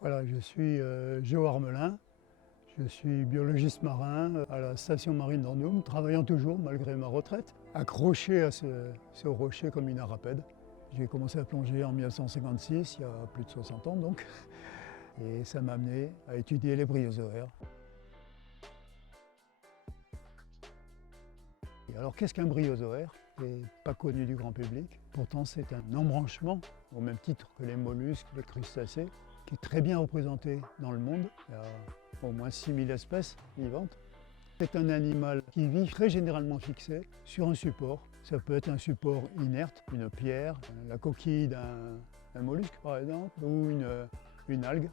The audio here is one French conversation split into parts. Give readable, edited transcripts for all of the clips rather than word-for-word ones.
Voilà, je suis Géo Armelin, je suis biologiste marin à la station marine d'Ornum, travaillant toujours malgré ma retraite, accroché à ce rocher comme une arapède. J'ai commencé à plonger en 1956, il y a plus de 60 ans donc, et ça m'a amené à étudier les bryozoaires. Et alors qu'est-ce qu'un bryozoaire? C'est pas connu du grand public, pourtant c'est un embranchement, au même titre que les mollusques, les crustacés, qui est très bien représenté dans le monde. Il y a au moins 6000 espèces vivantes. C'est un animal qui vit très généralement fixé sur un support. Ça peut être un support inerte, une pierre, la coquille d'un mollusque par exemple, ou une algue.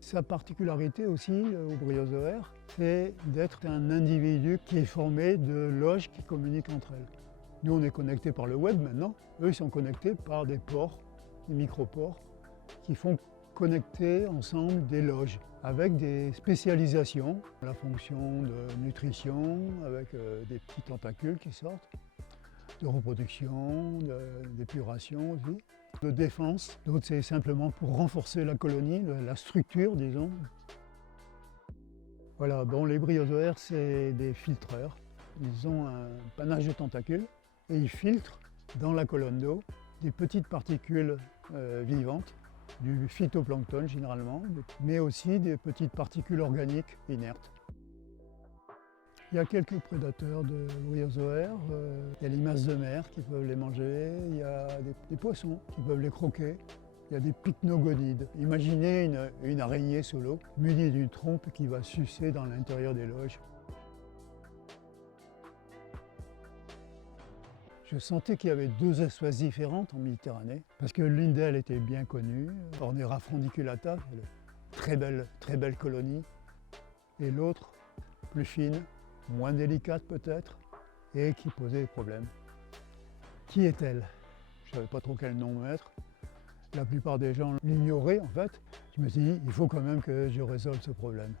Sa particularité aussi au bryozoaire, c'est d'être un individu qui est formé de loges qui communiquent entre elles. Nous on est connectés par le web maintenant, eux ils sont connectés par des pores, des micropores, qui font connecter ensemble des loges avec des spécialisations, la fonction de nutrition avec des petits tentacules qui sortent, de reproduction, d'épuration aussi, de défense. D'autres c'est simplement pour renforcer la colonie, la structure disons. Voilà, bon, les bryozoaires c'est des filtreurs. Ils ont un panache de tentacules et ils filtrent dans la colonne d'eau des petites particules vivantes, du phytoplancton généralement, mais aussi des petites particules organiques inertes. Il y a quelques prédateurs de bryozoaires, il y a les limaces de mer qui peuvent les manger, il y a des poissons qui peuvent les croquer, il y a des pycnogonides. Imaginez une araignée sous l'eau, munie d'une trompe qui va sucer dans l'intérieur des loges. Je sentais qu'il y avait deux espèces différentes en Méditerranée, parce que l'une d'elles était bien connue, Ornera frondiculata, très belle colonie, et l'autre, plus fine, moins délicate peut-être, et qui posait des problèmes. Qui est-elle? Je ne savais pas trop quel nom mettre. La plupart des gens l'ignoraient en fait. Je me suis dit, il faut quand même que je résolve ce problème.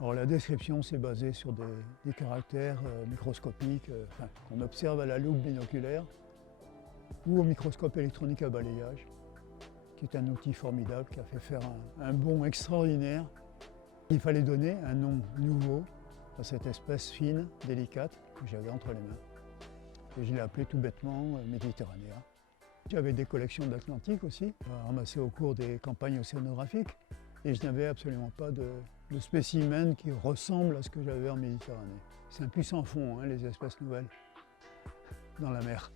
Alors la description s'est basée sur des caractères microscopiques qu'on observe à la loupe binoculaire ou au microscope électronique à balayage, qui est un outil formidable qui a fait faire un bond extraordinaire. Il fallait donner un nom nouveau à cette espèce fine, délicate, que j'avais entre les mains. Et je l'ai appelé tout bêtement Méditerranea. J'avais des collections d'Atlantique aussi, ramassées au cours des campagnes océanographiques. Et je n'avais absolument pas de spécimen qui ressemble à ce que j'avais en Méditerranée. C'est un puissant fond, hein, les espèces nouvelles dans la mer.